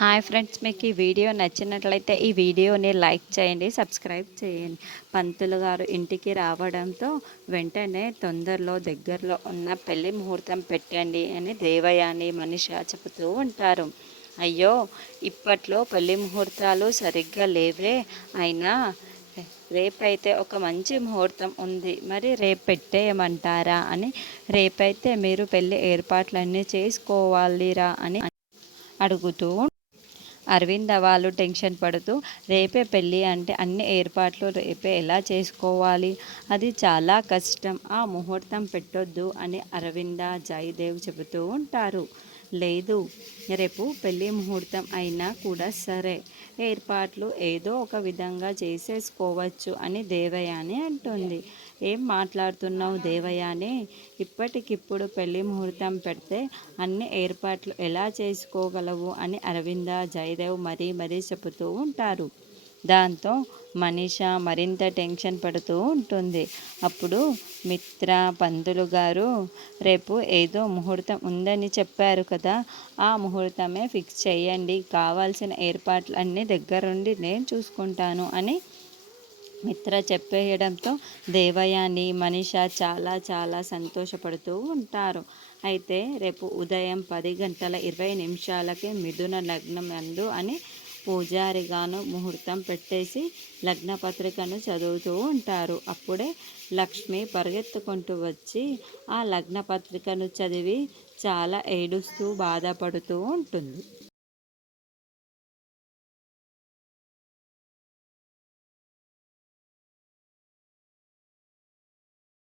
Hi friends మీకు ఈ video నచ్చినట్లయితే ఈ వీడియోని లైక్ చేయండి సబ్స్క్రైబ్ చేయండి. పంతులు గారు ఇంటికి రావడంతో వెంటనే తొందరలో దగ్గరలో ఉన్న పెళ్ళి ముహూర్తం పెట్టండి అని దేవయాని మనిషి చెబుతూ ఉంటారు. అయ్యో ఇప్పట్లో పెళ్ళి ముహూర్తాలు సరిగ్గా లేవే. అయినా రేపైతే ఒక మంచి ముహూర్తం ఉంది. మరి రేపు పెట్టేయమంటారా అని? రేపైతే మీరు పెళ్ళి ఏర్పాట్లన్నీ చేసుకోవాలిరా అని అడుగుతూ అరవింద వాళ్ళు టెన్షన్ పడుతూ రేపే పెళ్ళి అంటే అన్ని ఏర్పాట్లు రేపే ఎలా చేసుకోవాలి? అది చాలా కష్టం. ఆ ముహూర్తం పెట్టొద్దు అని అరవింద జయదేవ్ చెబుతూ ఉంటారు. లేదు రేపు పెళ్ళి ముహూర్తం అయినా కూడా సరే ఏర్పాట్లు ఏదో ఒక విధంగా చేసేసుకోవచ్చు అని దేవయాని అంటుంది. ఏం మాట్లాడుతున్నావు దేవయాని ఇప్పటికిప్పుడు పెళ్ళి ముహూర్తం పెడితే అన్ని ఏర్పాట్లు ఎలా చేసుకోగలవు అని అరవింద జయదేవ్ మరీ మరీ చెబుతూ ఉంటారు. దాంతో మనీష మరింత టెన్షన్ పడుతూ ఉంటుంది. అప్పుడు మిత్ర పంతులు గారు రేపు ఏదో ముహూర్తం ఉందని చెప్పారు కదా ఆ ముహూర్తమే ఫిక్స్ చేయండి. కావాల్సిన ఏర్పాట్లన్నీ దగ్గరుండి నేను చూసుకుంటాను అని మిత్ర చెప్పేయడంతో దేవయాని మనిష చాలా చాలా సంతోషపడుతూ ఉంటారు. అయితే రేపు ఉదయం పది గంటల ఇరవై నిమిషాలకి మిథున లగ్నం అందు అని పూజారిగాను ముహూర్తం పెట్టేసి లగ్న పత్రికను చదువుతూ ఉంటారు. అప్పుడే లక్ష్మి పరిగెత్తుకుంటూ వచ్చి ఆ లగ్న పత్రికను చదివి చాలా ఏడుస్తూ బాధపడుతూ ఉంటుంది.